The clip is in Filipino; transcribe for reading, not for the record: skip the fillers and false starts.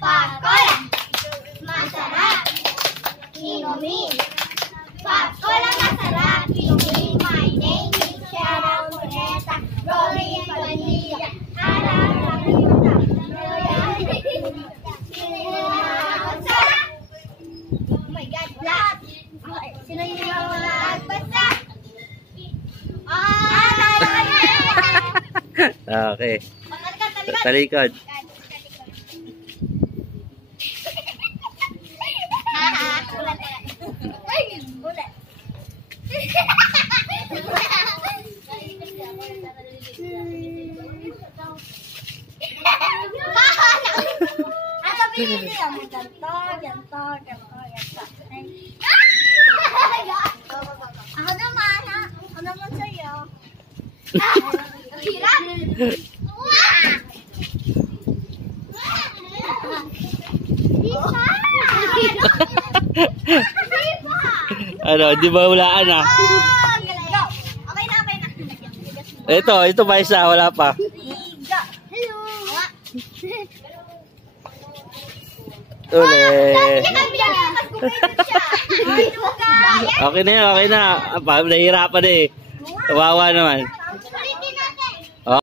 Pakola! Masarap! Inumin! Pakola masarap! Inumin! My name is Sharon Cuneta, Rolling Vanilla, Alam Rakita, Royal Masarap! Oh my God! Lahat! Sino yung magbasa? Okay. Talikod. Ako naman, ha? Ako naman sa'yo. Hirap! Ano, di ba hulaan ah? Okay na, okay na. Ito pa isa, wala pa. Hello. Uli. Okay Okay na. Nahihirapan eh. Kawawa naman.